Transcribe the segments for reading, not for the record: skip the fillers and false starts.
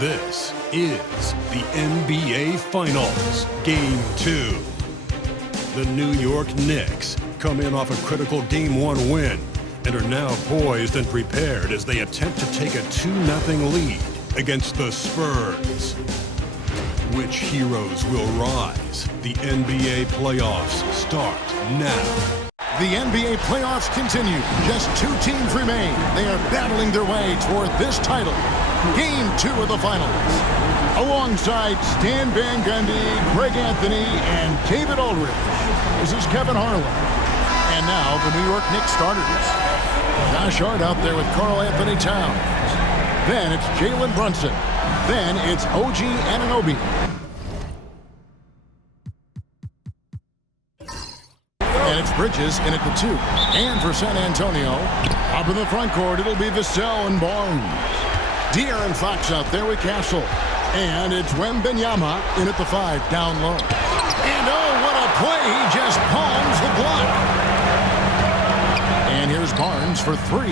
This is the NBA Finals, Game 2. The New York Knicks come in off a critical Game 1 win and are now poised and prepared as they attempt to take a 2-0 lead against the Spurs. Which heroes will rise? The NBA playoffs start now. The NBA playoffs continue. Just 2 teams remain. They are battling their way toward this title. Game 2 of the finals. Alongside Stan Van Gundy, Greg Anthony, and David Aldridge, this is Kevin Harlan. And now the New York Knicks starters. Josh Hart out there with Karl Anthony Towns. Then it's Jalen Brunson. Then it's OG Anunoby. And it's Bridges in at the 2. And for San Antonio, up in the front court, it'll be Vassell and Barnes. De'Aaron Fox out there with Castle. And it's Wembanyama in at the 5, down low. And oh, what a play. He just palms the block. And here's Barnes for 3.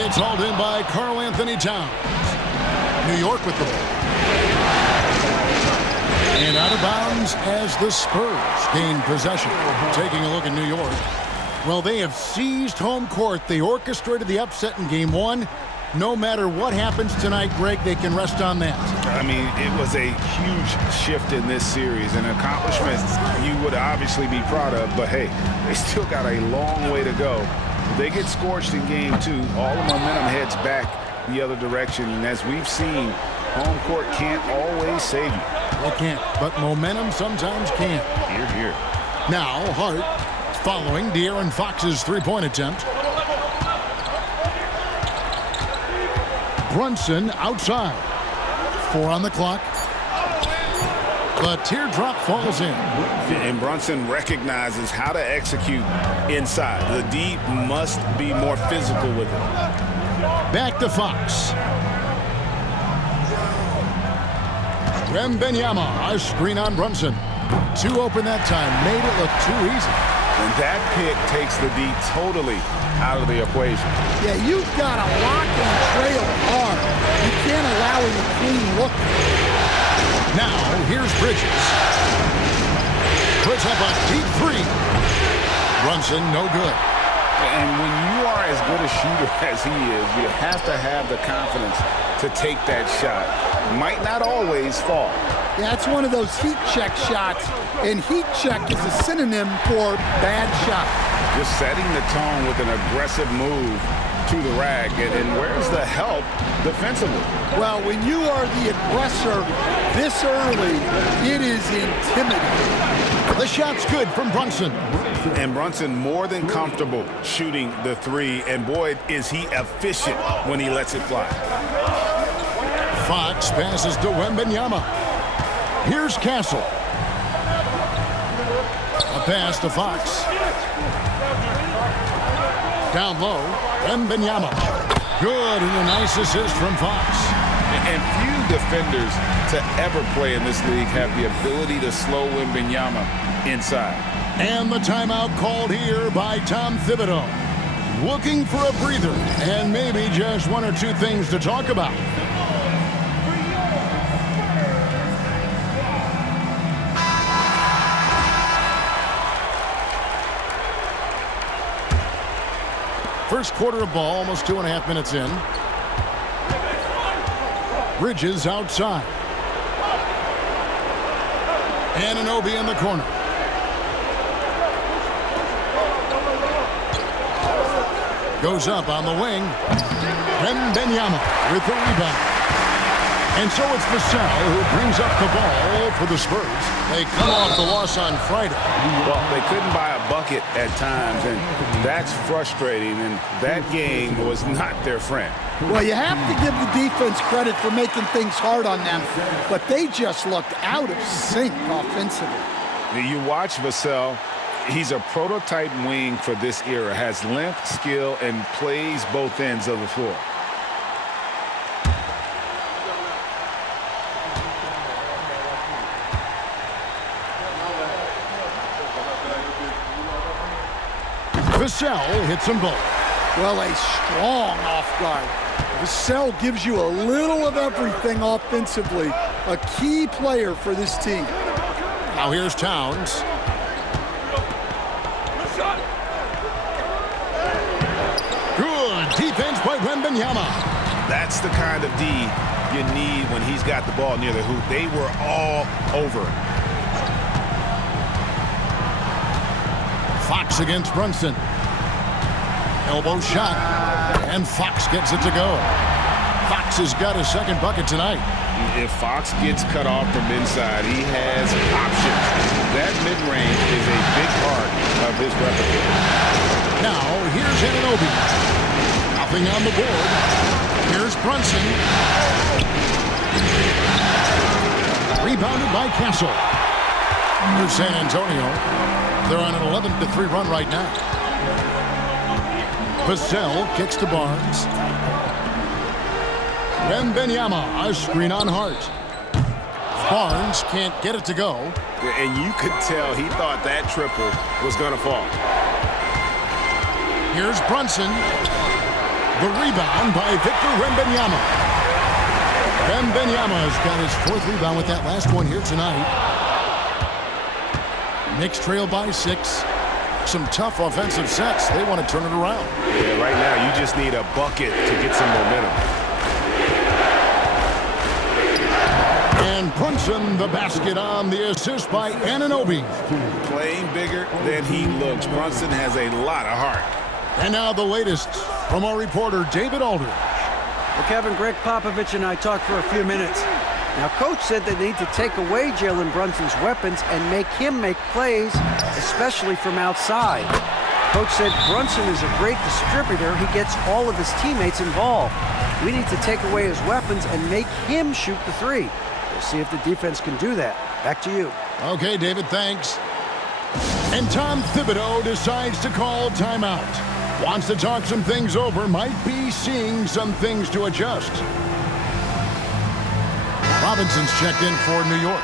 It's hauled in by Karl Anthony Towns. New York with the ball. And out of bounds as the Spurs gain possession. Taking a look at New York. Well, they have seized home court. They orchestrated the upset in Game 1. No matter what happens tonight, Greg, they can rest on that. I mean, it was a huge shift in this series, an accomplishment you would obviously be proud of, but hey, they still got a long way to go. If they get scorched in Game 2, all the momentum heads back the other direction, and as we've seen, home court can't always save you. It can't, but momentum sometimes can. Hear, hear. Now, Hart following De'Aaron Fox's three-point attempt. Brunson outside. 4 on the clock. The teardrop falls in. And Brunson recognizes how to execute inside. The D must be more physical with it. Back to Fox. Wembanyama, a screen on Brunson. 2 open that time, made it look too easy. And that pick takes the D totally out of the equation. Yeah, you've got to lock and trail hard. You can't allow him a clean look. Now, here's Bridges. Puts up a deep 3. Brunson, no good. And when you are as good a shooter as he is, you have to have the confidence to take that shot. Might not always fall. Yeah, it's one of those heat check shots, and heat check is a synonym for bad shot. Just setting the tone with an aggressive move to the rack, and where's the help defensively? Well, when you are the aggressor this early, it is intimidating. The shot's good from Brunson. And Brunson more than comfortable shooting the 3, and boy, is he efficient when he lets it fly. Fox passes to Wembanyama. Here's Castle. A pass to Fox. Down low, Wembanyama. Good, and a nice assist from Fox. And few defenders to ever play in this league have the ability to slow Wembanyama inside. And the timeout called here by Tom Thibodeau. Looking for a breather and maybe just 1 or 2 things to talk about. First quarter of ball, almost 2.5 minutes in. Bridges outside. Anunoby in the corner. Goes up on the wing. Wembanyama with the rebound. And so it's Vassell who brings up the ball for the Spurs. They come off the loss on Friday. Well, they couldn't buy a bucket at times, and that's frustrating, and that game was not their friend. Well, you have to give the defense credit for making things hard on them, but they just looked out of sync offensively. You watch Vassell. He's a prototype wing for this era, has length, skill, and plays both ends of the floor. Vassell hits them both. Well, a strong off guard. Vassell gives you a little of everything offensively. A key player for this team. Now here's Towns. Good defense by Wembanyama. That's the kind of D you need when he's got the ball near the hoop. They were all over it. Fox against Brunson. Elbow shot, and Fox gets it to go. Fox has got his second bucket tonight. If Fox gets cut off from inside, he has options. That mid-range is a big part of his repertoire. Now, here's Anunoby. Nothing on the board. Here's Brunson. Rebounded by Castle. Here's San Antonio. They're on an 11-3 run right now. Vassell kicks to Barnes. Wembanyama, a screen on Hart. Barnes can't get it to go. And you could tell he thought that triple was going to fall. Here's Brunson. The rebound by Victor Wembanyama. Wembanyama's got his fourth rebound with that last one here tonight. Knicks trail by 6. Some tough offensive sets. They want to turn it around. Yeah, right now you just need a bucket to get some momentum. And Brunson, the basket on the assist by Anunoby. Playing bigger than he looks. Brunson has a lot of heart. And now the latest from our reporter, David Aldridge. Well, Kevin, Greg Popovich and I talked for a few minutes. Now, Coach said they need to take away Jalen Brunson's weapons and make him make plays, especially from outside. Coach said Brunson is a great distributor. He gets all of his teammates involved. We need to take away his weapons and make him shoot the three. We'll see if the defense can do that. Back to you. Okay, David, thanks. And Tom Thibodeau decides to call timeout. Wants to talk some things over, might be seeing some things to adjust. Robinson's checked in for New York.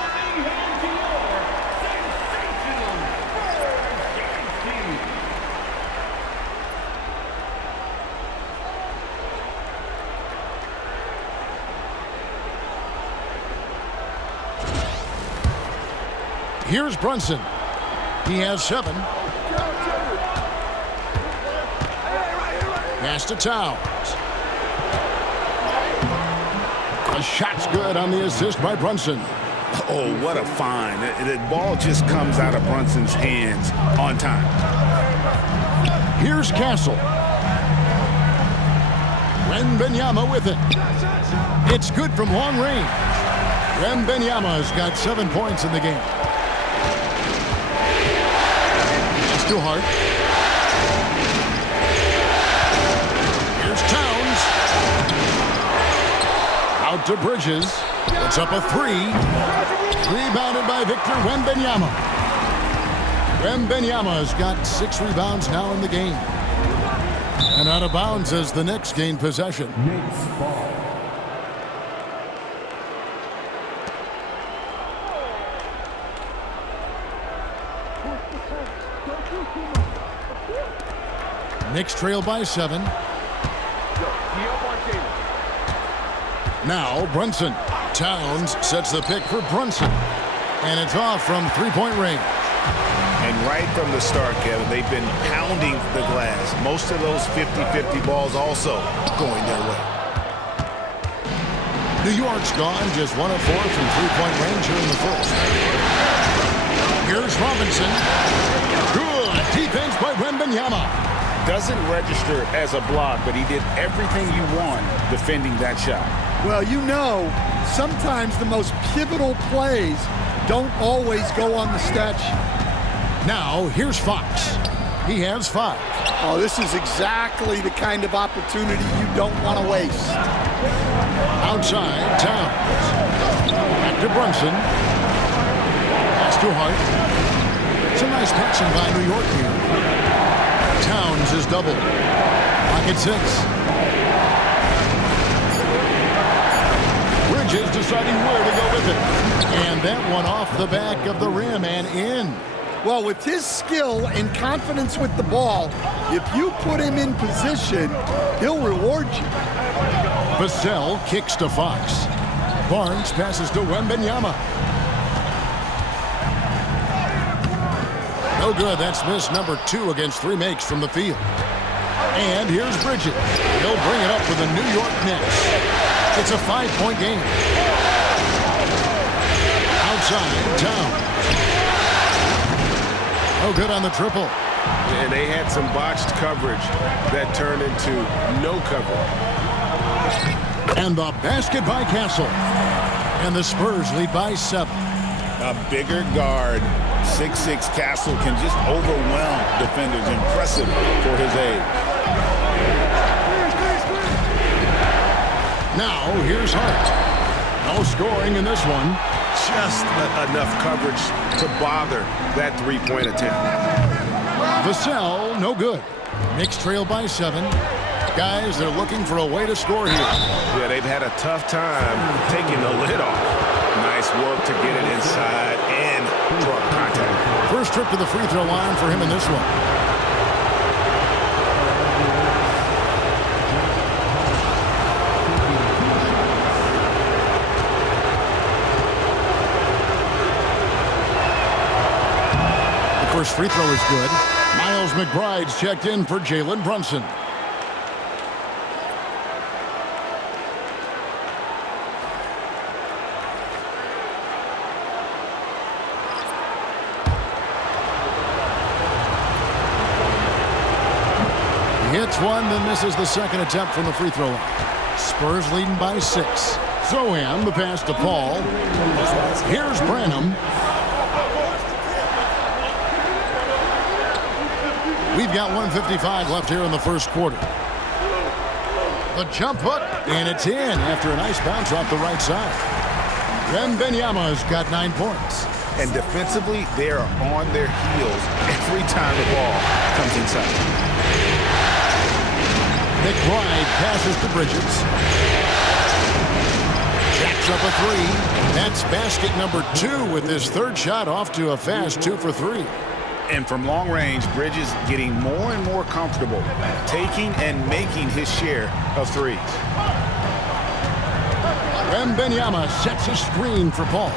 Here's Brunson. He has 7. Pass to Towns. A shot's good on the assist by Brunson. Oh, what a find. The ball just comes out of Brunson's hands on time. Here's Castle. Wembanyama with it. It's good from long range. Wembanyama's got 7 points in the game. It's too hard. Here's Towns. Out to Bridges. It's up a 3. Rebounded by Victor Wembanyama. Wembanyama's got 6 rebounds now in the game. And out of bounds as the Knicks gain possession. Knicks trail by 7. Now Brunson. Towns sets the pick for Brunson. And it's off from three-point range. And right from the start, Kevin, they've been pounding the glass. Most of those 50-50 balls also going their way. New York's gone just 1 of 4 from three-point range here in the first. Here's Robinson. Good defense by Wembanyama. Doesn't register as a block, but he did everything you want defending that shot. Well, you know, sometimes the most pivotal plays don't always go on the stat sheet. Now, here's Fox. He has 5. Oh, this is exactly the kind of opportunity you don't want to waste. Outside, Towns. Back to Brunson. Pass to Hart. It's a nice passing by New York here. Towns is doubled. Pocket 6. Bridges deciding where to go with it. And that one off the back of the rim and in. Well, with his skill and confidence with the ball, if you put him in position, he'll reward you. Vassell kicks to Fox. Barnes passes to Wembanyama. No good. That's miss number 2 against 3 makes from the field. And here's Bridges. He'll bring it up for the New York Knicks. It's a 5-point game. Outside, Towns. No good on the triple. And they had some botched coverage that turned into no coverage. And the basket by Castle. And the Spurs lead by 7. A bigger guard, 6'6" Castle, can just overwhelm defenders. Impressive for his age. Now, here's Hart. No scoring in this one. Just enough coverage to bother that three-point attempt. Vassell, no good. Knicks trail by 7. Guys, they're looking for a way to score here. Yeah, they've had a tough time taking the lid off. Nice work to get it inside and draw contact. First trip to the free throw line for him in this one. The first free throw is good. Miles McBride's checked in for Jalen Brunson. Hits one, then misses the second attempt from the free throw line. Spurs leading by 6. Zohan, the pass to Paul. Here's Branham. We've got 1:55 left here in the first quarter. The jump hook, and it's in after a nice bounce off the right side. Wembanyama's got 9 points. And defensively, they are on their heels every time the ball comes inside. McBride passes to Bridges. Jacks up a 3. That's basket number 2 with his third shot off to a fast 2 for 3. And from long range, Bridges getting more and more comfortable taking and making his share of threes. Wembanyama sets a screen for Paul.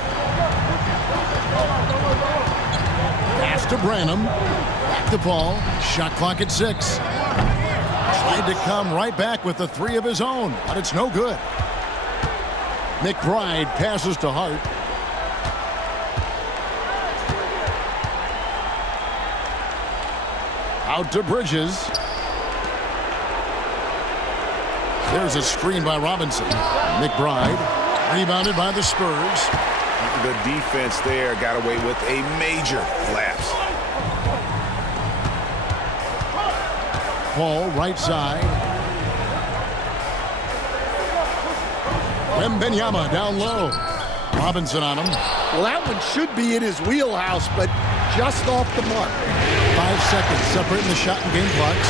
Pass to Branham. Back to Paul. Shot clock at 6. Tried to come right back with the 3 of his own, but it's no good. McBride passes to Hart. Out to Bridges. There's a screen by Robinson. McBride rebounded by the Spurs. The defense there got away with a major lapse. Paul, right side. Wembanyama down low. Robinson on him. Well, that one should be in his wheelhouse, but just off the mark. 5 seconds separating the shot and game clocks.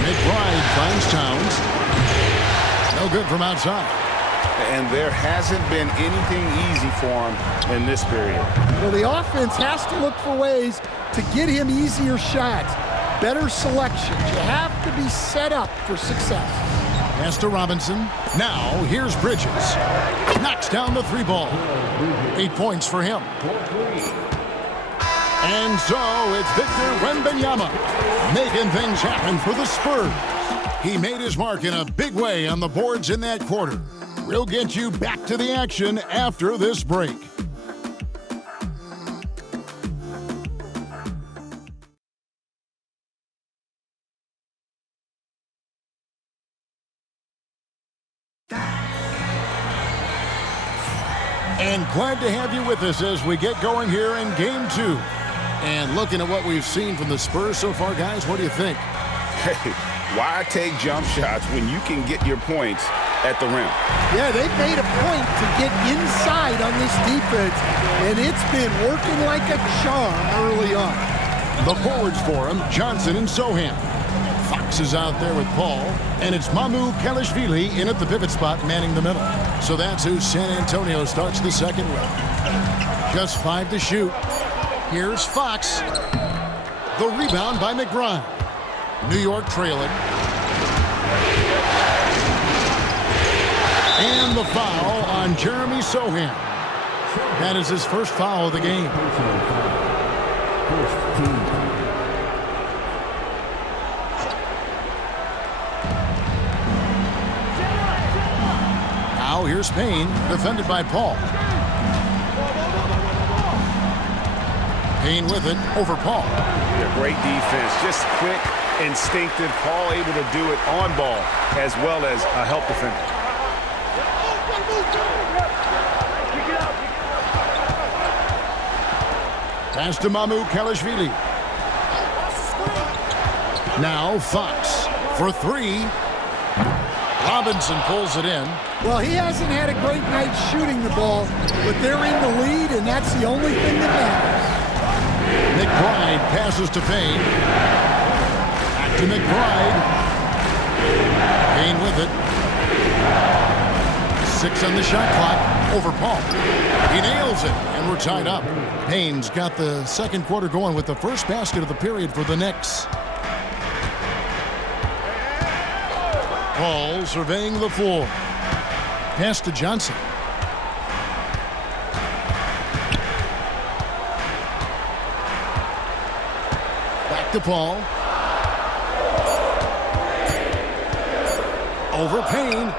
McBride finds Towns. No good from outside. And there hasn't been anything easy for him in this period. Well, the offense has to look for ways to get him easier shots. Better selections. You have to be set up for success. Pass to Robinson. Now, here's Bridges. Knocks down the 3 ball. 8 points for him. And so, it's Victor Wembanyama making things happen for the Spurs. He made his mark in a big way on the boards in that quarter. We'll get you back to the action after this break. And glad to have you with us as we get going here in Game 2. And looking at what we've seen from the Spurs so far, guys, what do you think? Hey, why take jump shots when you can get your points at the rim? Yeah, they've made a point to get inside on this defense, and it's been working like a charm early on. The forwards for him, Johnson and Zohan. Fox is out there with Paul, and it's Mamu Kelishvili in at the pivot spot, manning the middle. So that's who San Antonio starts the second with. Just 5 to shoot. Here's Fox. The rebound by McBride. New York trailing. And the foul on Jeremy Sochan. That is his first foul of the game. Now here's Payne, defended by Paul. Payne with it over Paul. Yeah, great defense, just quick, instinctive. Paul able to do it on ball as well as a help defender. Pass to Mamukelashvili. Now Fox for three. Robinson pulls it in. Well, he hasn't had a great night shooting the ball, but they're in the lead, and that's the only thing that matters. McBride passes to Payne. Back to McBride. Payne with it. 6 on the shot clock. Over Paul. He nails it, and we're tied up. Payne's got the second quarter going with the first basket of the period for the Knicks. Paul surveying the floor. Pass to Johnson. Back to Paul. Over Payne.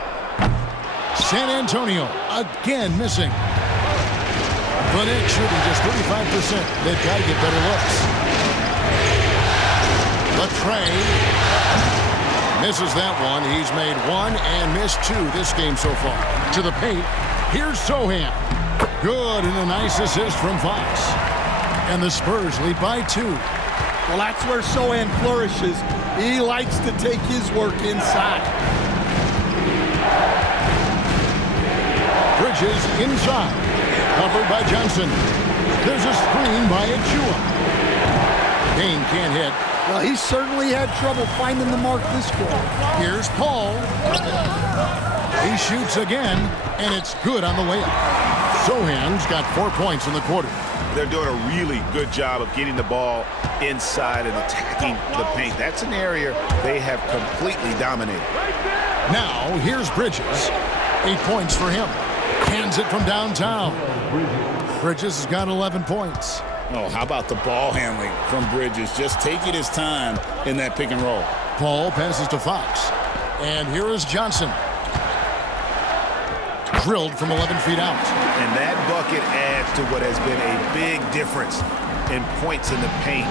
San Antonio again missing. The Knicks shooting just 35%. They've got to get better looks. Latrey misses that one. He's made 1 and missed 2 this game so far. To the paint. Here's Sochan. Good, and a nice assist from Fox. And the Spurs lead by 2. Well, that's where Sochan flourishes. He likes to take his work inside. Bridges inside. Covered by Johnson. There's a screen by Achua. Payne can't hit. Well, he certainly had trouble finding the mark this quarter. Here's Paul. He shoots again, and it's good on the way up. Sochan's got 4 points in the quarter. They're doing a really good job of getting the ball inside and attacking the paint. That's an area they have completely dominated. Now, here's Bridges. 8 points for him. Hands it from downtown. Bridges has got 11 points. Oh, how about the ball handling from Bridges? Just taking his time in that pick and roll. Paul passes to Fox. And here is Johnson. Drilled from 11 feet out. And that bucket adds to what has been a big difference in points in the paint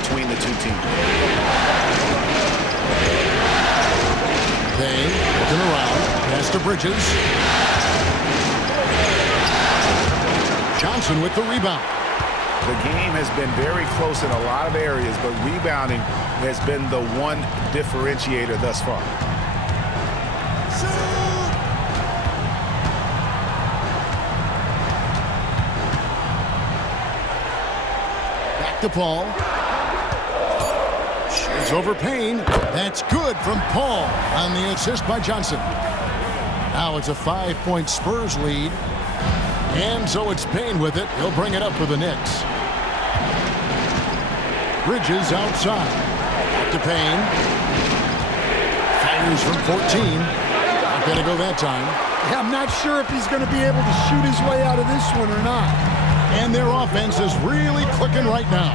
between the two teams. Payne looking around. Pass to Bridges. Johnson with the rebound. The game has been very close in a lot of areas, but rebounding has been the one differentiator thus far. Back to Paul. Shoots over Payne. That's good from Paul on the assist by Johnson. Now it's a 5-point Spurs lead. And so it's Payne with it. He'll bring it up for the Knicks. Bridges outside. Back to Payne. Fires from 14. Not going to go that time. Yeah, I'm not sure if he's going to be able to shoot his way out of this one or not. And their offense is really clicking right now.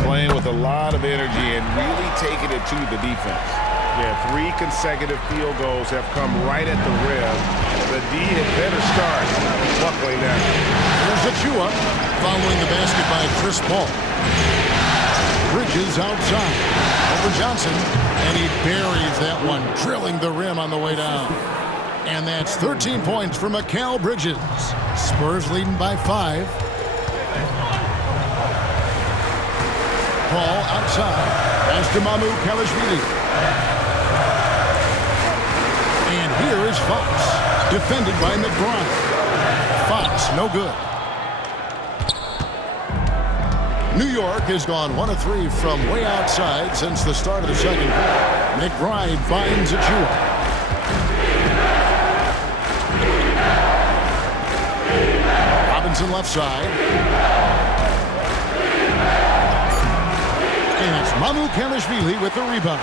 Playing with a lot of energy and really taking it to the defense. Yeah, 3 consecutive field goals have come right at the rim. The D had better start buckling down. Here's Achua following the basket by Chris Paul. Bridges outside over Johnson, and he buries that one, drilling the rim on the way down. And that's 13 points for Mikal Bridges. Spurs leading by 5. Paul outside. Pass to Mamukelashvili. And here is Fox, defended by McBride. Fox, no good. New York has gone 1 of 3 from way outside since the start of the second quarter. McBride finds Achua. Robinson left side. And it's Mamukelashvili with the rebound.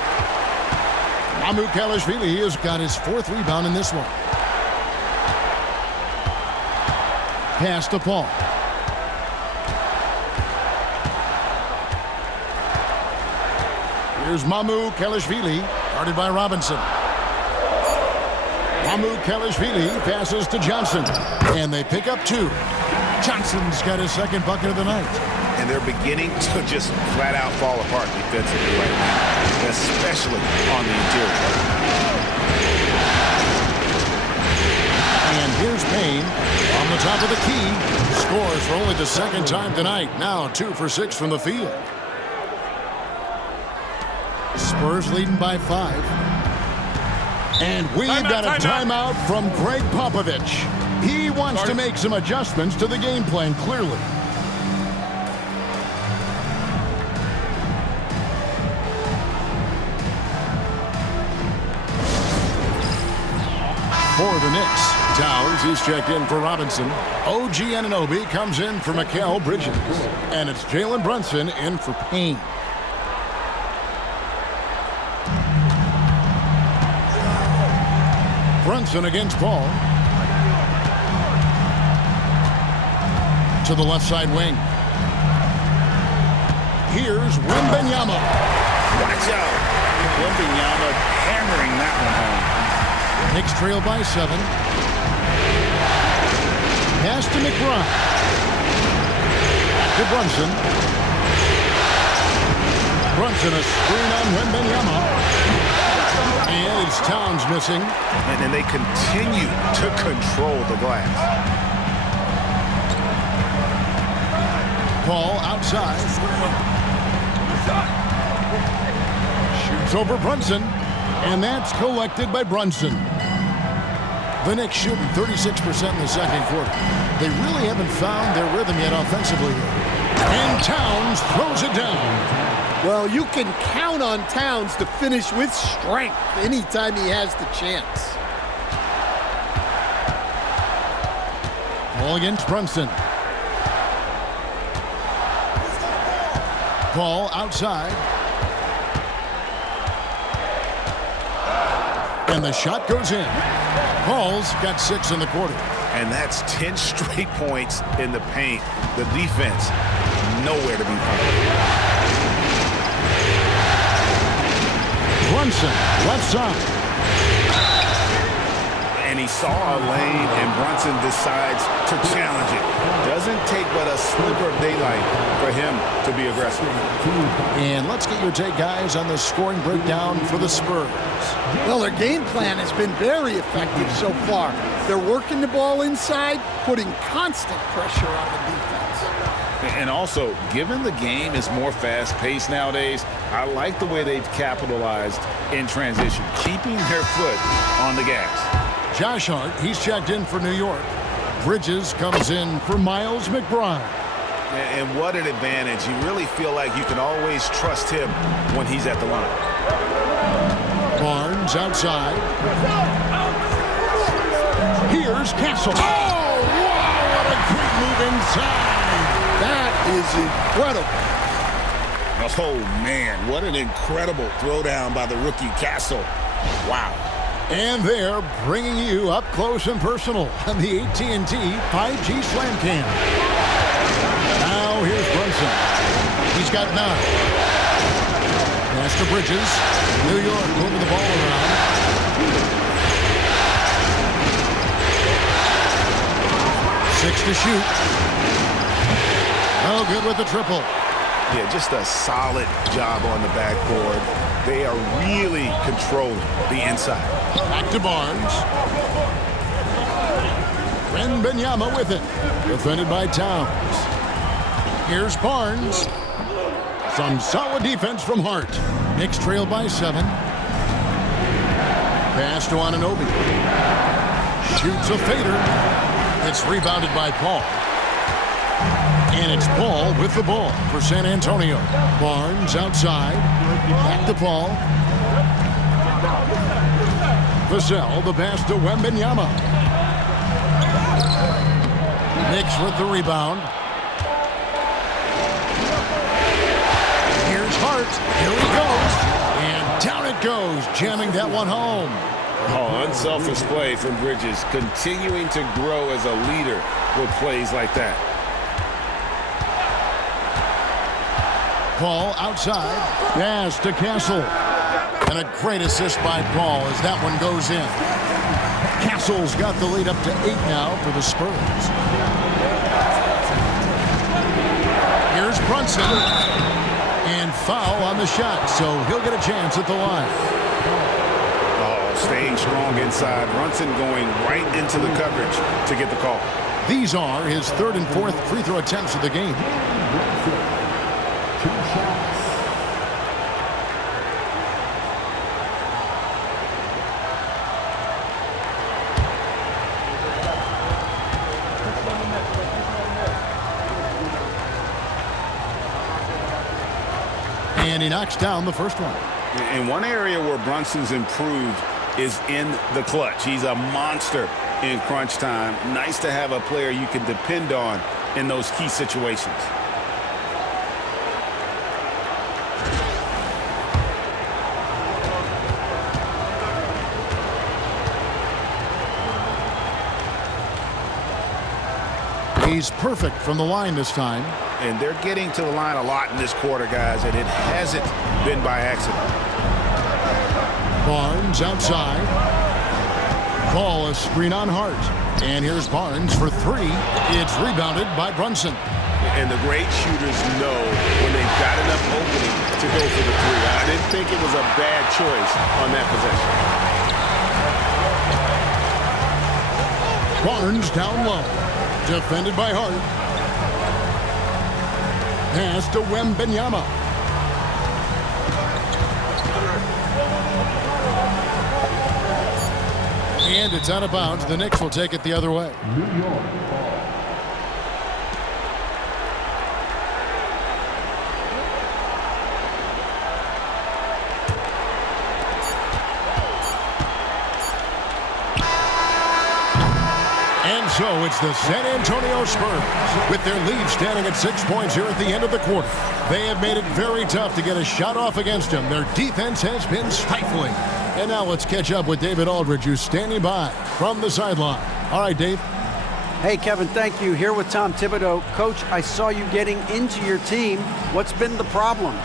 Mamukelashvili has got his 4th rebound in this one. Pass to Paul. Here's Mamu Kelishvili, guarded by Robinson. Mamu Kelishvili passes to Johnson, and they pick up 2. Johnson's got his second bucket of the night. And they're beginning to just flat out fall apart defensively right now, especially on the interior. And here's Payne on the top of the key. Scores for only the second time tonight. Now 2 for 6 from the field. Spurs leading by 5. And we've got a timeout from Greg Popovich. He wants to make some adjustments to the game plan, clearly. For the Knicks, Towns, he's checked in for Robinson. OG Anunoby comes in for Mikal Bridges. And it's Jalen Brunson in for Payne. Brunson against Paul. To the left side wing. Here's Wembanyama. Watch out. Wembanyama hammering that one home. Knicks trail by 7. Pass to McBride. Back to Brunson. Brunson a screen on Wembanyama. And it's Towns missing. And then they continue to control the glass. Paul outside. Shoots over Brunson. And that's collected by Brunson. The Knicks shooting 36% in the second quarter. They really haven't found their rhythm yet offensively. And Towns throws it down. Well, you can count on Towns to finish with strength anytime he has the chance. Ball against Brunson. Paul outside. And the shot goes in. Paul's got 6 in the quarter. And that's 10 straight points in the paint. The defense, nowhere to be found. Brunson, left side. And he saw a lane, and Brunson decides to challenge it. Doesn't take but a sliver of daylight for him to be aggressive. And let's get your take, guys, on the scoring breakdown for the Spurs. Well, their game plan has been very effective so far. They're working the ball inside, putting constant pressure on the defense. And also, given the game is more fast-paced nowadays, I like the way they've capitalized in transition, keeping their foot on the gas. Josh Hart, he's checked in for New York. Bridges comes in for Miles McBride. And what an advantage. You really feel like you can always trust him when he's at the line. Barnes outside. Here's Castle. Oh, wow, what a great move inside. That is incredible. Oh, man, what an incredible throwdown by the rookie Castle. Wow. And they're bringing you up close and personal on the AT&T 5G Slam Cam. Now here's Brunson. He's got 9. Pass to Bridges. New York moving the ball around. Six to shoot. Oh, good with the triple. Yeah, just a solid job on the backboard. They are really controlling the inside. Back to Barnes. Wembanyama with it. Defended by Towns. Here's Barnes. Some solid defense from Hart. Knicks trail by 7. Pass to Anunoby. Shoots a fader. It's rebounded by Paul. And it's Paul with the ball for San Antonio. Barnes outside. Back to Paul. Vassell, the pass to Wembanyama. Knicks with the rebound. Here's Hart. Here he goes. And down it goes, jamming that one home. Oh, unselfish play from Bridges, continuing to grow as a leader with plays like that. Paul outside. Pass to Castle. And a great assist by Paul as that one goes in. Castle's got the lead up to 8 now for the Spurs. Here's Brunson. And foul on the shot, so he'll get a chance at the line. Oh, staying strong inside. Brunson going right into the coverage to get the call. These are his 3rd and 4th free throw attempts of the game. And he knocks down the first one. And one area where Brunson's improved is in the clutch. He's a monster in crunch time. Nice to have a player you can depend on in those key situations. He's perfect from the line this time. And they're getting to the line a lot in this quarter, guys, and it hasn't been by accident. Barnes outside. Ball a screen on Hart. And here's Barnes for 3. It's rebounded by Brunson. And the great shooters know when they've got enough opening to go for the 3. I didn't think it was a bad choice on that possession. Barnes down low. Defended by Hart. Pass to Wembanyama. And it's out of bounds. The Knicks will take it the other way. New York. And so it's the San Antonio Spurs with their lead standing at 6 points here at the end of the quarter. They have made it very tough to get a shot off against them. Their defense has been stifling. And now let's catch up with David Aldridge, who's standing by from the sideline. All right, Dave. Hey, Kevin, thank you. Here with Tom Thibodeau. Coach, I saw you getting into your team. What's been the problem?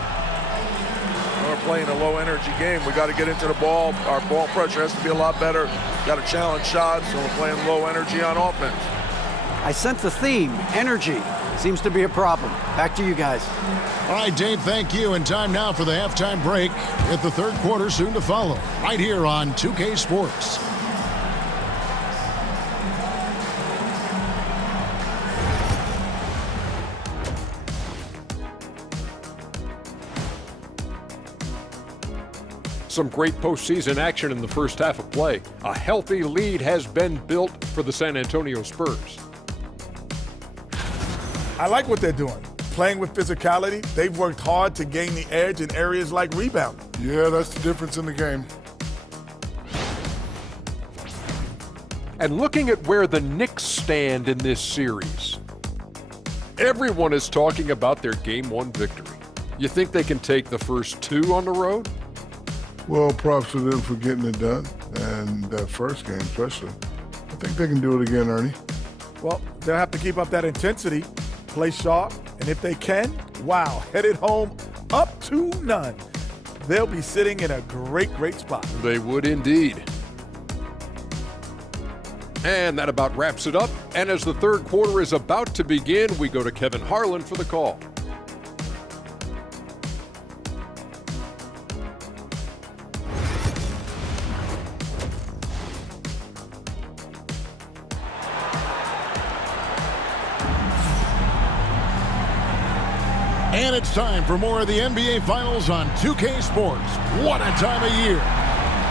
We're playing a low-energy game. We got to get into the ball. Our ball pressure has to be a lot better. Got to challenge shots, so we're playing low energy on offense. I sense the theme, energy. Seems to be a problem. Back to you guys. All right, Dave, thank you. And time now for the halftime break with the third quarter soon to follow. Right here on 2K Sports. Some great postseason action in the first half of play. A healthy lead has been built for the San Antonio Spurs. I like what they're doing. Playing with physicality, they've worked hard to gain the edge in areas like rebounding. Yeah, that's the difference in the game. And looking at where the Knicks stand in this series, everyone is talking about their Game 1 victory. You think they can take the first 2 on the road? Well, props to them for getting it done, and that first game especially. I think they can do it again, Ernie. Well, they'll have to keep up that intensity, play sharp, and if they can, wow, headed home up 2-0. They'll be sitting in a great, great spot. They would indeed. And that about wraps it up. And as the third quarter is about to begin, we go to Kevin Harlan for the call. And it's time for more of the NBA Finals on 2K Sports. What a time of year.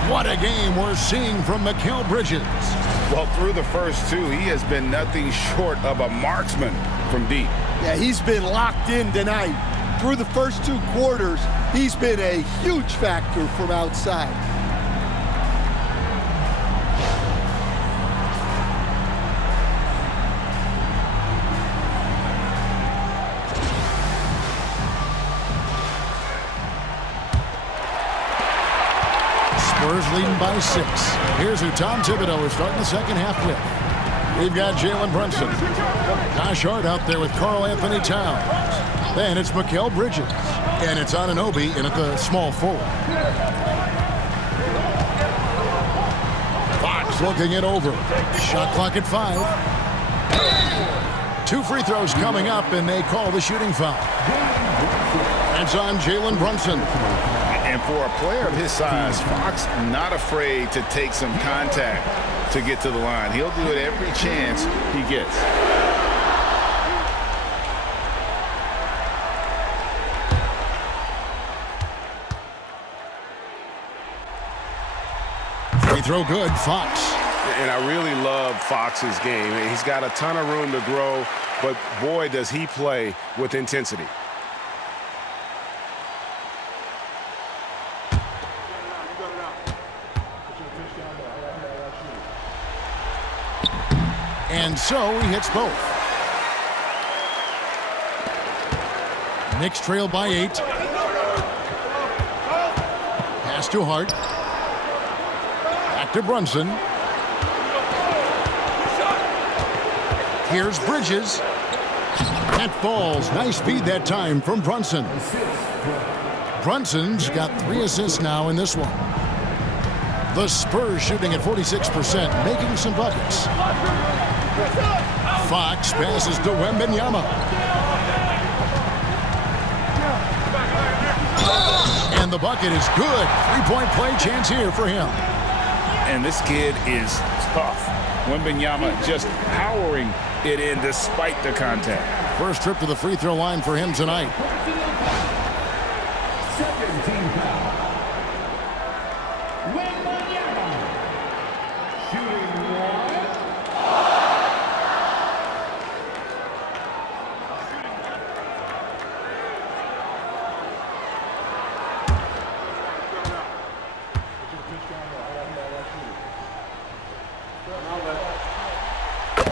What a game we're seeing from Mikal Bridges. Well, through the first 2, he has been nothing short of a marksman from deep. Yeah, he's been locked in tonight. Through the first 2 quarters, he's been a huge factor from outside. Spurs leading by 6. Here's who Tom Thibodeau is starting the second half with. We've got Jalen Brunson. Josh Hart out there with Karl Anthony Towns. Then it's Mikal Bridges. And it's Anunoby in at the small forward. Fox looking it over. Shot clock at 5. 2 free throws coming up, and they call the shooting foul. That's on Jalen Brunson. And for a player of his size, Fox not afraid to take some contact to get to the line. He'll do it every chance he gets. Free throw good, Fox. And I really love Fox's game. He's got a ton of room to grow, but boy, does he play with intensity. And so he hits both. Knicks trail by 8. Pass to Hart. Back to Brunson. Here's Bridges. That falls. Nice speed that time from Brunson. Brunson's got 3 assists now in this one. The Spurs shooting at 46%, making some buckets. Fox passes to Wembanyama. And the bucket is good. 3-point play chance here for him. And this kid is tough. Wembanyama just powering it in despite the contact. First trip to the free throw line for him tonight. Second team foul. Wembanyama. Shooting 1.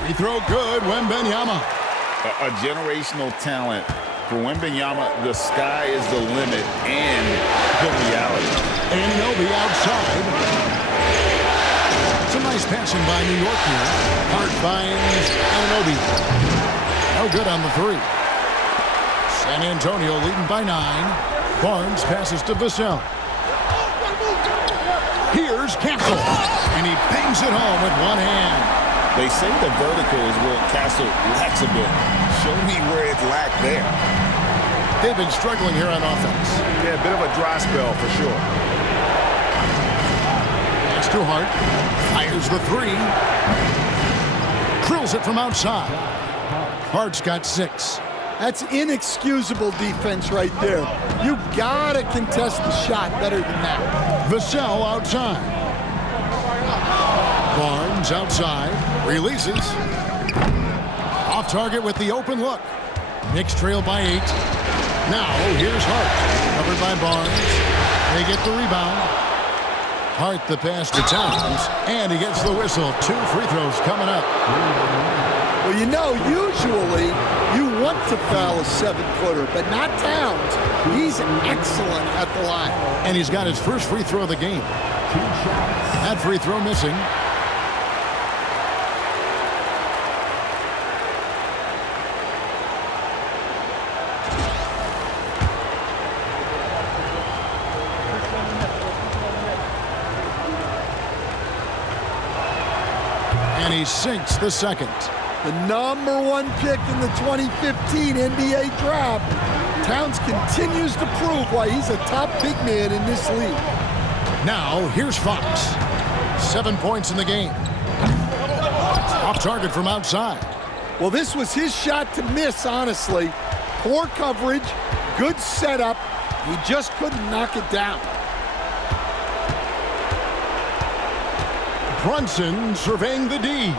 Free throw good, Wembanyama. A generational talent. For Wembanyama, the sky is the limit and the reality. Anunoby outside. Some nice passing by New York here. Hart finds Anunoby. No good on the 3. San Antonio leading by 9. Barnes passes to Vassell. Here's Castle. And he bangs it home with one hand. They say the vertical is where Castle lacks a bit. Show me where it lacked there. They've been struggling here on offense. Yeah, a bit of a dry spell for sure. Pass to Hart. Fires the 3. Drills it from outside. Hart's got 6. That's inexcusable defense right there. You gotta contest the shot better than that. Vassell outside. Barnes outside. Releases. Off target with the open look. Knicks trail by 8. Now here's Hart. Covered by Barnes. They get the rebound. Hart the pass to Towns. And he gets the whistle. 2 free throws coming up. Well, you know, usually you want to foul a 7-footer, but not Towns. He's excellent at the line. And he's got his first free throw of the game. That free throw missing. And he sinks the second. The #1 pick in the 2015 NBA draft. Towns continues to prove why he's a top big man in this league. Now, here's Fox. 7 points in the game. Off target from outside. Well, this was his shot to miss, honestly. Poor coverage, good setup. He just couldn't knock it down. Brunson surveying the D.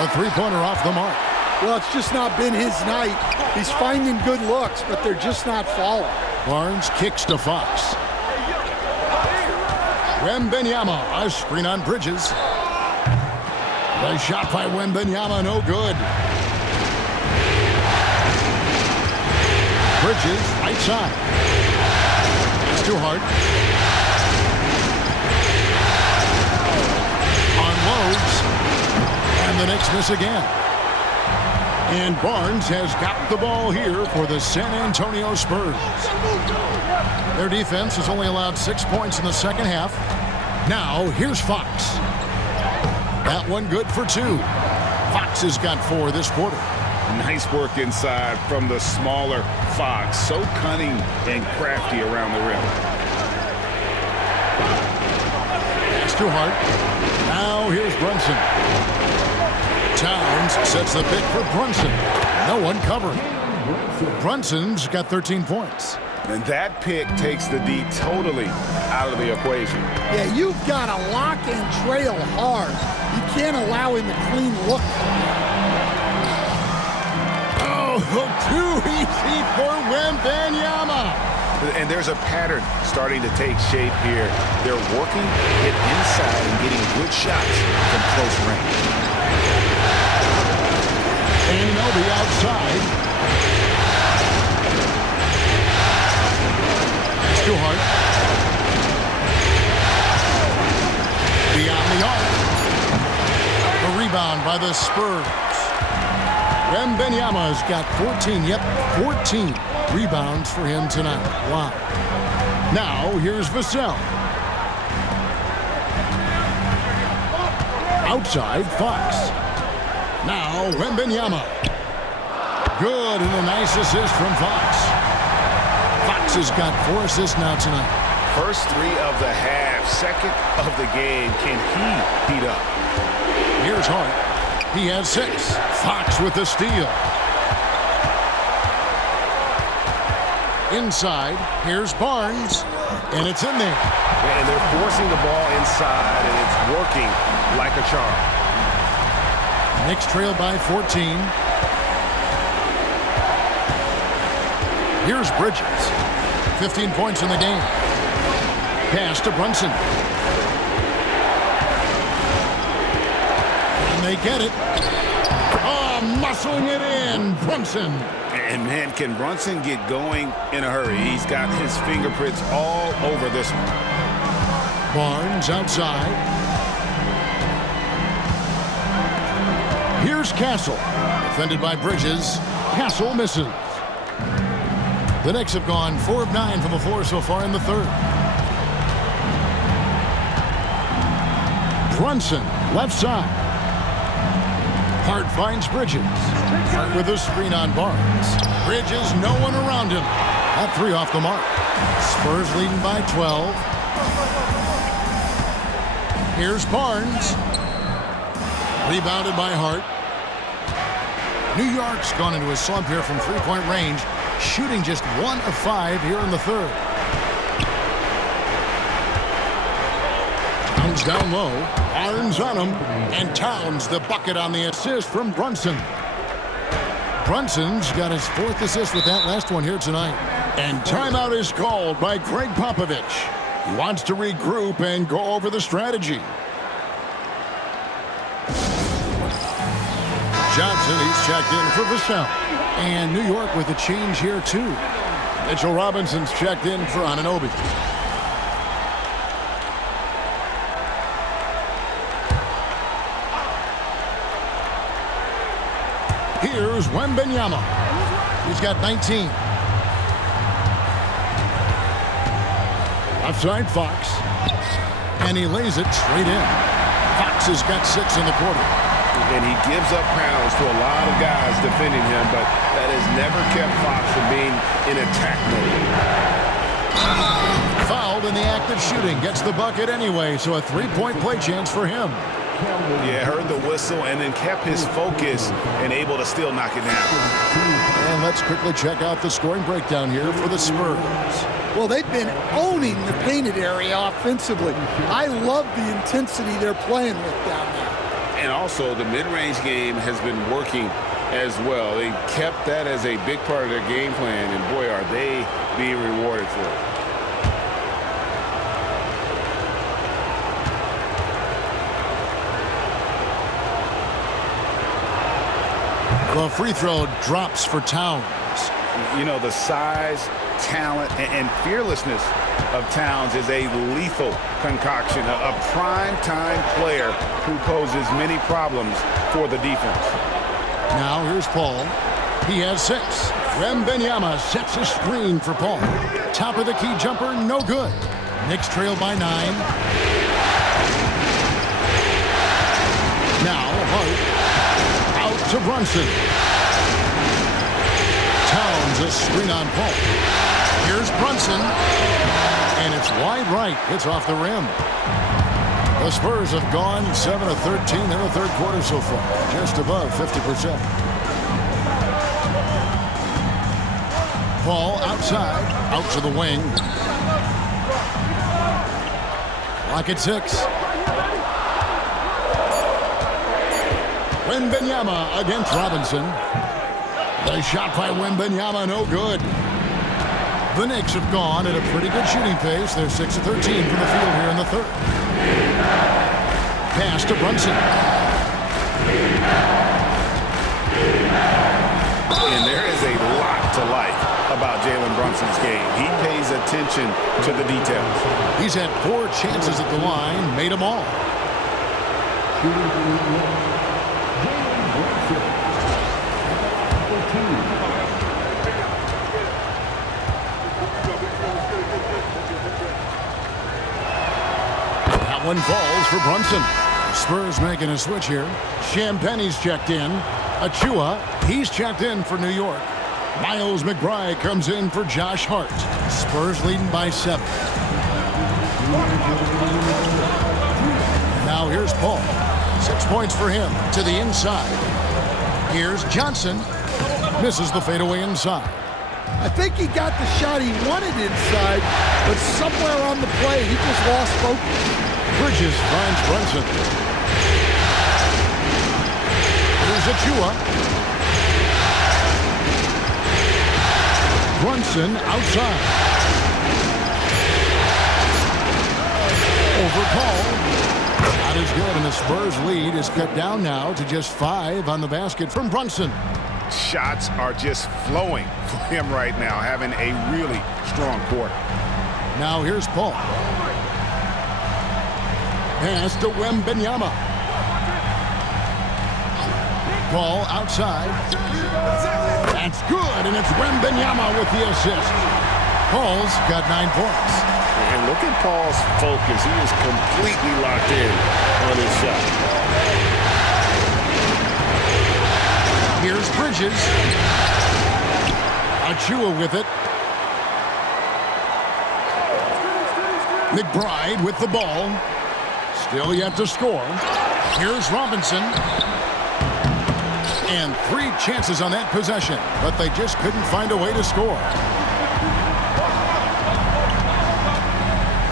A 3-pointer off the mark. Well, it's just not been his night. He's finding good looks, but they're just not falling. Barnes kicks to Fox. Wembanyama, a screen on Bridges. The shot by Wembanyama, no good. Bridges, right side. It's to Hart. the Knicks miss again. And Barnes has got the ball here for the San Antonio Spurs. Their defense has only allowed 6 points in the second half. Now, here's Fox. That one good for 2. Fox has got 4 this quarter. Nice work inside from the smaller Fox. So cunning and crafty around the rim. Pass to Hart. Now here's Brunson. Towns sets the pick for Brunson. No one covering. Brunson's got 13 points. And that pick takes the D totally out of the equation. Yeah, you've got to lock and trail hard. You can't allow him a clean look. Oh, too easy for Wembanyama. And there's a pattern starting to take shape here. They're working it inside and getting good shots from close range. Anunoby outside. That's too hard. Beyond the arc. A rebound by the Spurs. Wembanyama's got 14. Yep, 14 rebounds for him tonight. Wow. Now, here's Vassell. Outside, Fox. Now, Wembanyama. Good, and a nice assist from Fox. Fox has got 4 assists now tonight. First 3 of the half, second of the game. Can he heat up? Here's Hart. He has 6. Fox with the steal. Inside, here's Barnes, and it's in there. And they're forcing the ball inside, and it's working like a charm. Knicks trail by 14. Here's Bridges. 15 points in the game. Pass to Brunson. And they get it. Oh, muscling it in. Brunson. And, man, can Brunson get going in a hurry? He's got his fingerprints all over this one. Barnes outside. Here's Castle. Defended by Bridges. Castle misses. The Knicks have gone 4 of 9 from the floor so far in the third. Brunson, left side. Hart finds Bridges. Hart with a screen on Barnes. Bridges, no one around him. That 3 off the mark. Spurs leading by 12. Here's Barnes. Rebounded by Hart. New York's gone into a slump here from 3-point range, shooting just 1 of 5 here in the third. Towns down low. Barnes on him. And Towns the bucket on the assist from Brunson. Brunson's got his 4th assist with that last one here tonight. And timeout is called by Greg Popovich. He wants to regroup and go over the strategy. Johnson, he's checked in for Vassell. And New York with a change here, too. Mitchell Robinson's checked in for Anunoby. Here's Wembanyama. He's got 19. Outside Fox. And he lays it straight in. Fox has got 6 in the quarter. And he gives up pounds to a lot of guys defending him, but that has never kept Fox from being in attack mode. Fouled in the act of shooting. Gets the bucket anyway, so a 3-point play chance for him. Yeah, heard the whistle and then kept his focus and able to still knock it down. And let's quickly check out the scoring breakdown here for the Spurs. Well, they've been owning the painted area offensively. I love the intensity they're playing with down there. And also, the mid-range game has been working as well. They kept that as a big part of their game plan, and boy, are they being rewarded for it. The free throw drops for Towns. You know, the size, talent, and fearlessness of Towns is a lethal concoction, a prime-time player who poses many problems for the defense. Now here's Paul. He has 6. Wembanyama sets a screen for Paul. Top of the key jumper, no good. Knicks trail by 9. Now Hart out to Brunson. Towns a screen on Paul. Here's Brunson. And it's wide right. It's off the rim. The Spurs have gone 7 of 13 in the third quarter so far. Just above 50%. Paul outside. Out to the wing. Clock at 6. Wembanyama against Robinson. The shot by Wembanyama, no good. The Knicks have gone at a pretty good shooting pace. They're 6 of 13 from the field here in the third. Pass to Brunson. And there is a lot to like about Jalen Brunson's game. He pays attention to the details. He's had 4 chances at the line, made them all. That one falls for Brunson. Spurs making a switch here. Champagne's checked in. Achua, he's checked in for New York. Miles McBride comes in for Josh Hart. Spurs leading by 7. Now here's Paul. 6 points for him to the inside. Here's Johnson. Misses the fadeaway inside. I think he got the shot he wanted inside, but somewhere on the play, he just lost focus. Bridges finds Brunson. Here's Achua. Brunson outside. Over Paul. Not as good, and the Spurs lead is cut down now to just 5 on the basket from Brunson. Shots are just flowing for him right now, having a really strong quarter. Now here's Paul. Pass to Wembanyama. Paul outside. That's good, and it's Wembanyama with the assist. Paul's got 9 points. And look at Paul's focus. He is completely locked in on his shot. Here's Bridges. Achua with it. McBride with the ball. Still yet to score. Here's Robinson. And 3 chances on that possession, but they just couldn't find a way to score.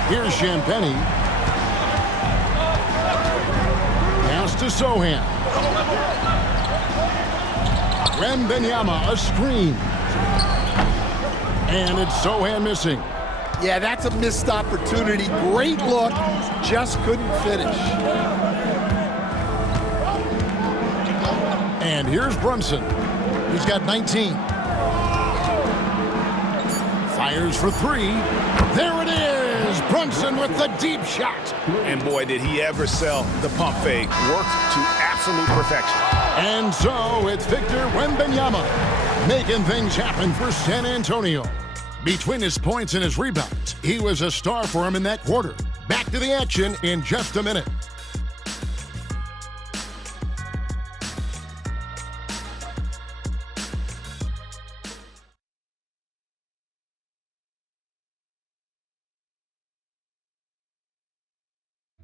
Here's Champagnie. Pass to Sohan. Wembanyama, a screen. And it's Sohan missing. Yeah, that's a missed opportunity. Great look, just couldn't finish. And here's Brunson. He's got 19. Fires for 3. There it is! Brunson with the deep shot. And boy, did he ever sell the pump fake. Worked to absolute perfection. And so it's Victor Wembanyama making things happen for San Antonio. Between his points and his rebounds, he was a star for him in that quarter. Back to the action in just a minute.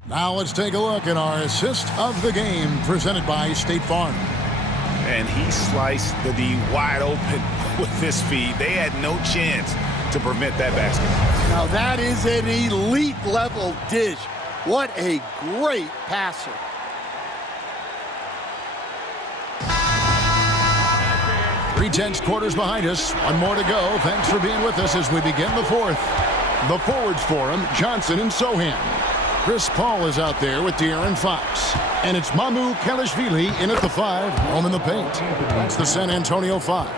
Now let's take a look at our assist of the game presented by State Farm. And he sliced the D wide open with this feed. They had no chance to prevent that basket. Now that is an elite level dish. What a great passer. Three-tenths quarters behind us. One more to go. Thanks for being with us as we begin the fourth. The forwards for him, Johnson and Sohan. Chris Paul is out there with De'Aaron Fox. And it's Mamu Kelishvili in at the 5, home in the paint. That's the San Antonio 5.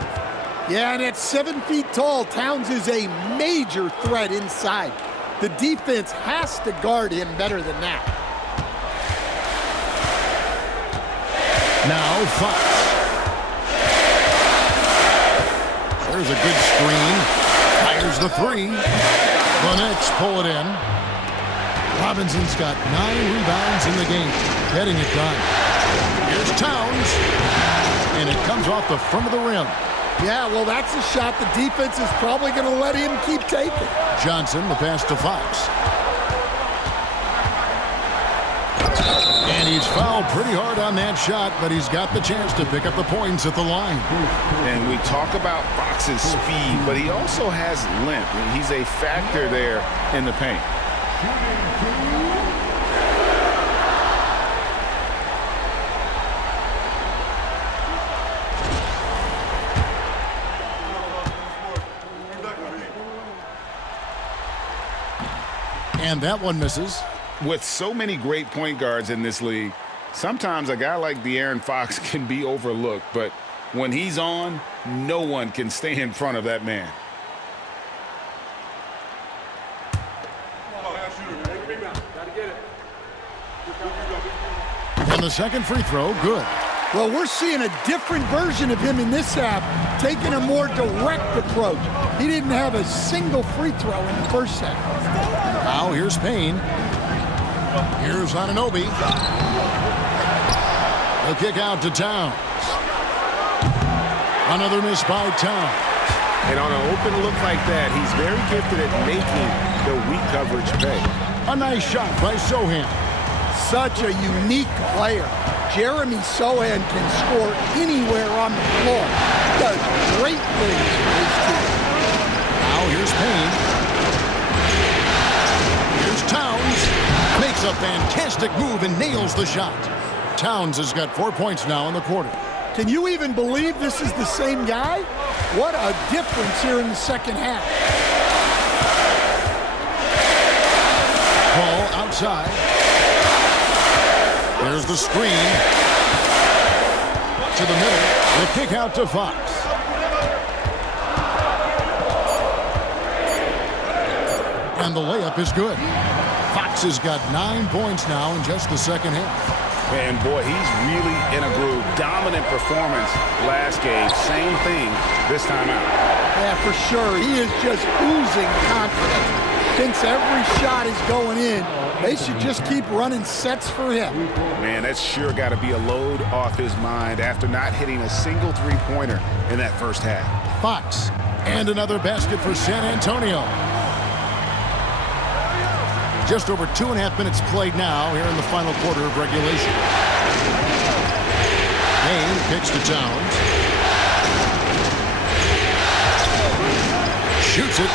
Yeah, and at 7 feet tall, Towns is a major threat inside. The defense has to guard him better than that. Now Fox. There's a good screen. Fires the three. The Knicks pull it in. Robinson's got 9 rebounds in the game, getting it done. Here's Towns, and it comes off the front of the rim. Yeah, well, that's a shot the defense is probably going to let him keep taking. Johnson, the pass to Fox. And he's fouled pretty hard on that shot, but he's got the chance to pick up the points at the line. And we talk about Fox's speed, but he also has length. He's a factor there in the paint. And that one misses. With so many great point guards in this league, sometimes a guy like De'Aaron Fox can be overlooked, but when he's on, no one can stay in front of that man. And the second free throw, good. Well, we're seeing a different version of him in this half, taking a more direct approach. He didn't have a single free throw in the first half. Now here's Payne. Here's Anunoby. The kick out to Towns. Another miss by Towns. And on an open look like that, he's very gifted at making the weak coverage pay. A nice shot by Sohan. Such a unique player. Jeremy Sohan can score anywhere on the floor. Does great things for his team. Now here's Payne. Here's Towns. Makes a fantastic move and nails the shot. Towns has got 4 points now in the quarter. Can you even believe this is the same guy? What a difference here in the second half. Ball outside. There's the screen. To the middle. The kick out to Fox. And the layup is good. Fox has got 9 points now in just the second half. And boy, he's really in a groove. Dominant performance last game. Same thing this time out. Yeah, for sure. He is just oozing confidence. Thinks every shot is going in. They should just keep running sets for him. Man, that's sure got to be a load off his mind after not hitting a single three-pointer in that first half. Fox. And another basket for San Antonio. Just over 2.5 minutes played now here in the final quarter of regulation. Payne kicks to Towns. Shoots it.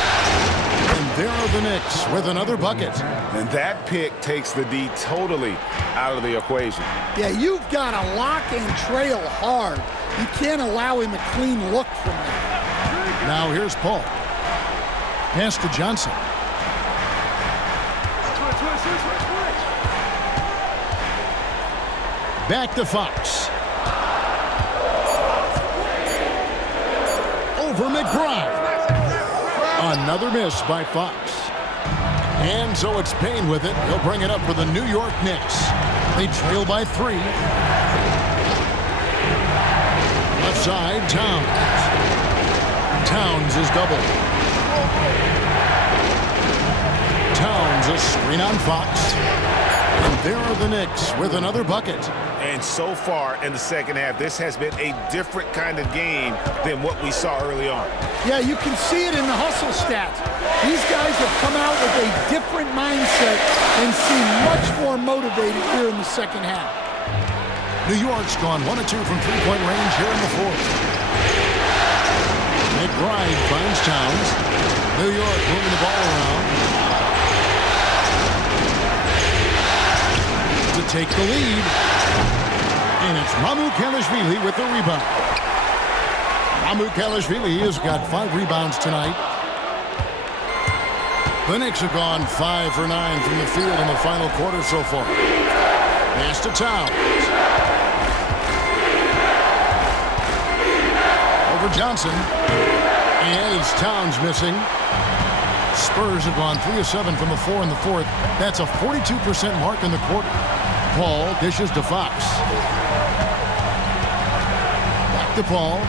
And there are the Knicks with another bucket. And that pick takes the D totally out of the equation. Yeah, you've got to lock and trail hard. You can't allow him a clean look from that. Now here's Paul. Pass to Johnson. Back to Fox. Over McBride. Another miss by Fox. And so it's Payne with it. He'll bring it up for the New York Knicks. They trail by 3. Left side, Towns. Towns is doubled. Towns a screen on Fox. And there are the Knicks with another bucket. And so far in the second half, this has been a different kind of game than what we saw early on. Yeah, you can see it in the hustle stats. These guys have come out with a different mindset and seem much more motivated here in the second half. New York's gone 1 of 2 from three-point range here in the fourth. McBride finds Towns. New York moving the ball around to take the lead. And it's Ramu Kalashvili with the rebound. Ramu Kalashvili has got 5 rebounds tonight. The Knicks have gone 5 for 9 from the field in the final quarter so far. Pass to Towns. Over Johnson. And it's Towns missing. Spurs have gone 3 of 7 from the floor in the fourth. That's a 42% mark in the quarter. Paul dishes to Fox. Back to Paul.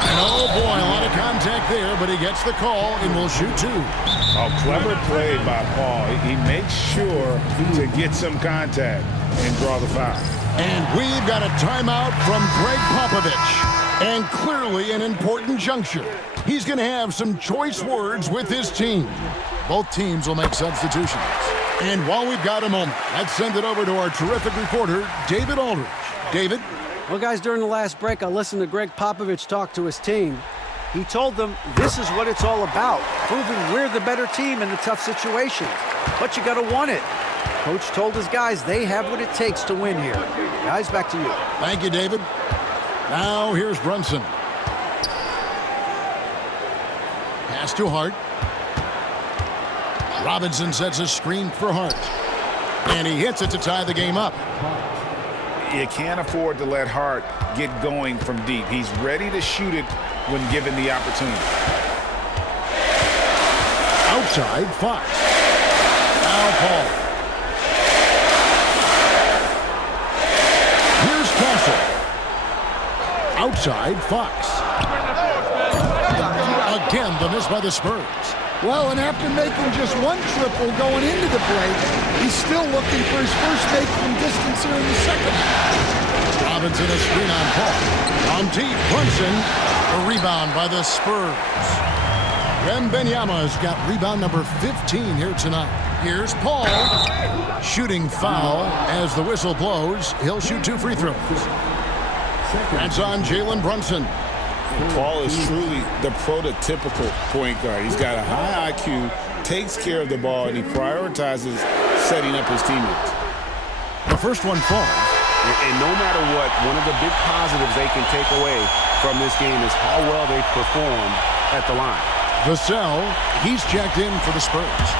And oh boy, a lot of contact there, but he gets the call and will shoot 2. Oh, clever play by Paul. He makes sure to get some contact and draw the foul. And we've got a timeout from Greg Popovich. And clearly an important juncture. He's going to have some choice words with his team. Both teams will make substitutions. And while we've got a moment, let's send it over to our terrific reporter, David Aldridge. David? Well, guys, during the last break, I listened to Greg Popovich talk to his team. He told them this is what it's all about, proving we're the better team in the tough situations. But you got to want it. Coach told his guys they have what it takes to win here. Guys, back to you. Thank you, David. Now here's Brunson. Pass to Hart. Robinson sets a screen for Hart. And he hits it to tie the game up. You can't afford to let Hart get going from deep. He's ready to shoot it when given the opportunity. Outside, Fox. Now Paul. Here's Castle. Outside, Fox. Again, the miss by the Spurs. Well, and after making just one triple going into the break, he's still looking for his first make from distance here in the second half. Robinson a screen on Paul. On deep, Brunson. A rebound by the Spurs. Wembanyama's got rebound number 15 here tonight. Here's Paul. Shooting foul as the whistle blows. He'll shoot 2 free throws. That's on Jalen Brunson. Paul is truly the prototypical point guard. He's got a high IQ, takes care of the ball, and he prioritizes setting up his teammates. The first one falls. And no matter what, one of the big positives they can take away from this game is how well they performed at the line. Vassell, he's checked in for the Spurs.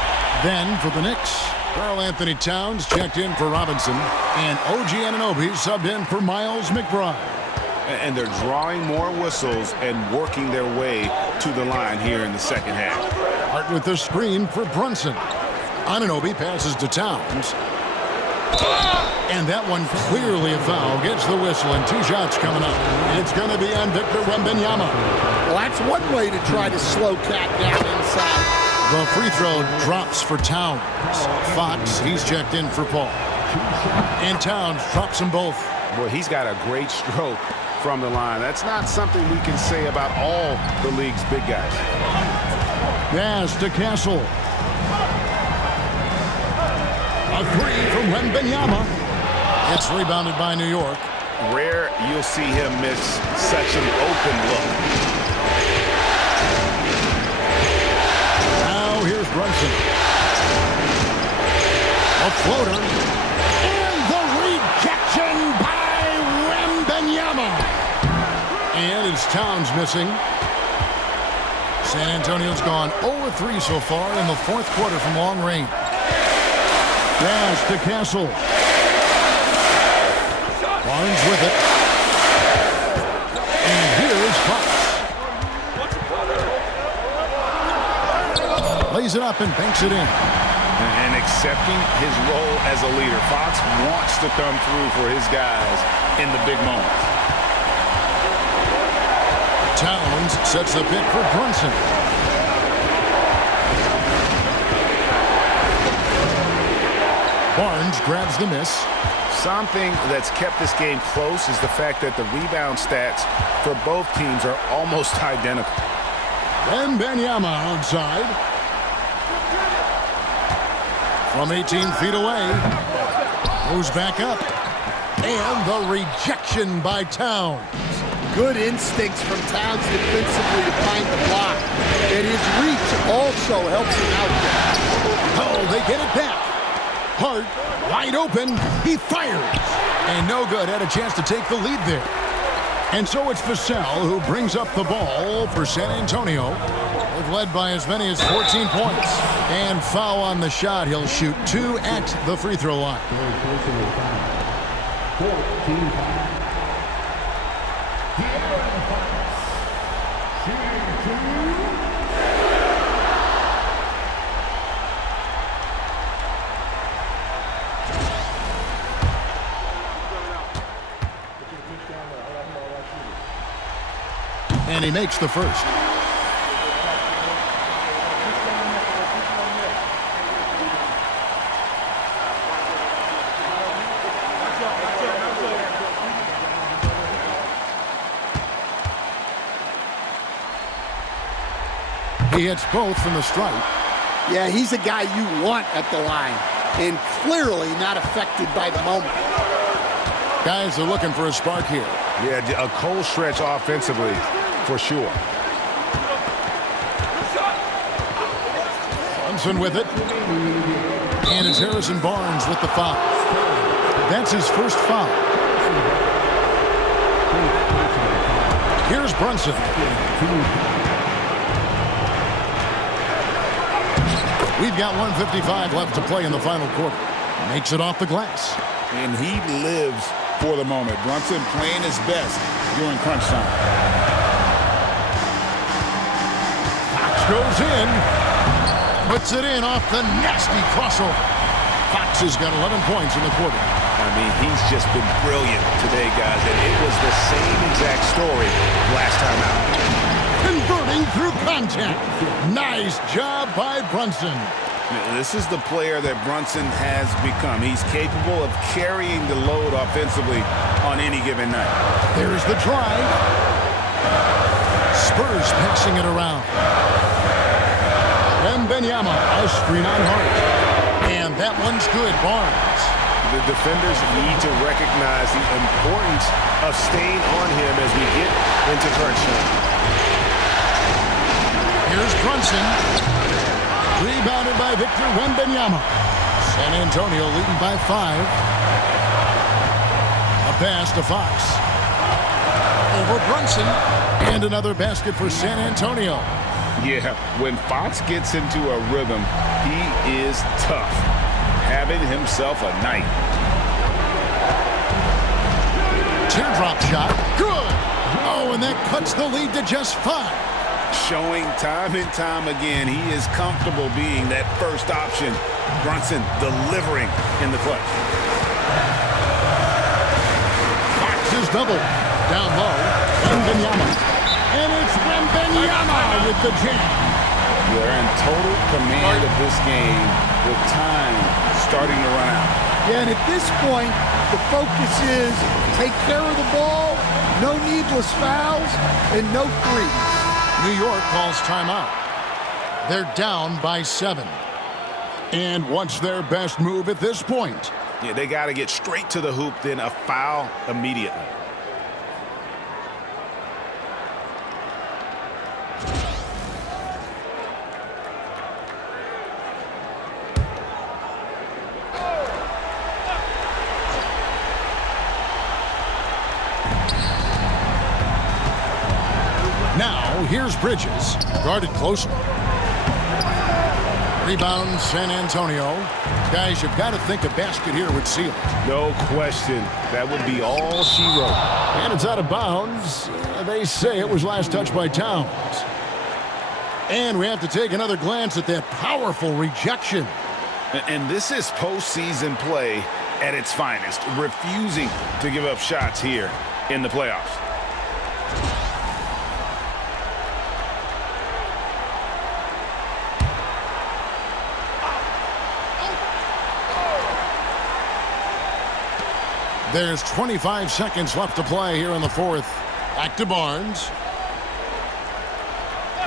Then for the Knicks, Karl Anthony Towns checked in for Robinson, and OG Anunoby subbed in for Miles McBride. And they're drawing more whistles and working their way to the line here in the second half. Hart with the screen for Brunson. Anunoby passes to Towns. And that one clearly a foul. Gets the whistle and 2 shots coming up. It's going to be on Victor Wembanyama. Well, that's one way to try to slow Cat down inside. The free throw drops for Towns. Fox, he's checked in for Paul. And Towns drops them both. Boy, he's got a great stroke from the line. That's not something we can say about all the league's big guys. Pass to Castle. A 3 from Wembanyama. It's rebounded by New York. Rare you'll see him miss such an open look. Now here's Brunson. A floater. And the rejection by Wembanyama. And it's Towns missing. San Antonio's gone 0-3 so far in the fourth quarter from long range. Pass to Castle. Barnes with it. And here's Fox. Lays it up and banks it in. And accepting his role as a leader. Fox wants to come through for his guys in the big moments. Towns sets the pick for Brunson. Barnes grabs the miss. Something that's kept this game close is the fact that the rebound stats for both teams are almost identical. Wembanyama outside. From 18 feet away. Moves back up. And the rejection by Towns. Good instincts from Towns defensively to find the block. And his reach also helps him out there. Oh, they get it back. Hart, wide open, he fires. And no good, had a chance to take the lead there. And so it's Vassell who brings up the ball for San Antonio. They've led by as many as 14 points. And foul on the shot, he'll shoot 2 at the free throw line. 14 foul. And he makes the first. He hits both from the stripe. Yeah, he's a guy you want at the line, and clearly not affected by the moment. Guys are looking for a spark here. Yeah, a cold stretch offensively, for sure. Brunson with it. And it's Harrison Barnes with the foul. That's his first foul. Here's Brunson. We've got 1:55 left to play in the final quarter. Makes it off the glass. And he lives for the moment. Brunson playing his best during crunch time. Fox goes in. Puts it in off the nasty crossover. Fox has got 11 points in the quarter. I mean, he's just been brilliant today, guys, and it was the same exact story last time out. Converting through contact. Nice job by Brunson. This is the player that Brunson has become. He's capable of carrying the load offensively on any given night. There's the drive. Spurs passing it around. Wembanyama, a screen on Hart. And that one's good, Barnes. The defenders need to recognize the importance of staying on him as we get into crunch time. Here's Brunson. Rebounded by Victor Wembanyama. San Antonio leading by 5. A pass to Fox. Over Brunson. And another basket for San Antonio. Yeah, when Fox gets into a rhythm, he is tough. Having himself a night. Teardrop shot. Good. Oh, and that cuts the lead to just 5. Showing time and time again he is comfortable being that first option. Brunson delivering in the clutch. Fox is double. Down low. Wembanyama. And it's Wembanyama with the jam. They're in total command of this game with time starting to run out. Yeah, and at this point, the focus is take care of the ball, no needless fouls, and no threes. New York calls timeout. They're down by 7. And what's their best move at this point? Yeah, they got to get straight to the hoop, then a foul immediately. Now, here's Bridges, guarded closer. Rebound, San Antonio. Guys, you've got to think a basket here would seal it. No question. That would be all she wrote. And it's out of bounds. They say it was last touched by Towns. And we have to take another glance at that powerful rejection. And this is postseason play at its finest, refusing to give up shots here in the playoffs. There's 25 seconds left to play here in the fourth. Back to Barnes.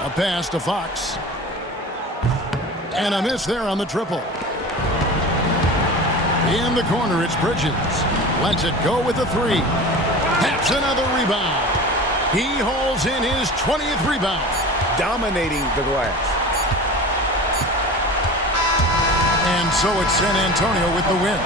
A pass to Fox. And a miss there on the triple. In the corner, it's Bridges. Lets it go with a 3. That's another rebound. He hauls in his 20th rebound. Dominating the glass. And so it's San Antonio with the win.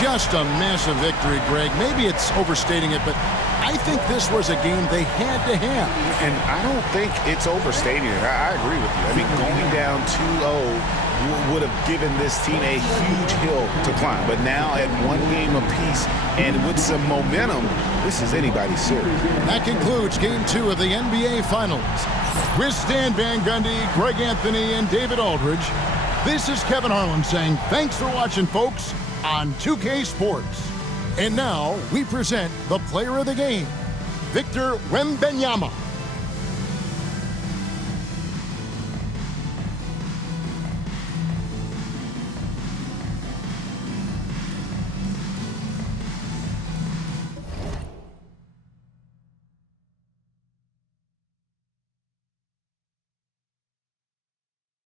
Just a massive victory, Greg. Maybe it's overstating it, but I think this was a game they had to have. And I don't think it's overstating it. I agree with you. I mean, going down 2-0 would have given this team a huge hill to climb. But now at 1 game apiece and with some momentum, this is anybody's series. That concludes Game 2 of the NBA Finals. With Stan Van Gundy, Greg Anthony, and David Aldridge, this is Kevin Harlan saying thanks for watching, folks, on 2K Sports. And now we present the player of the game, Victor Wembanyama.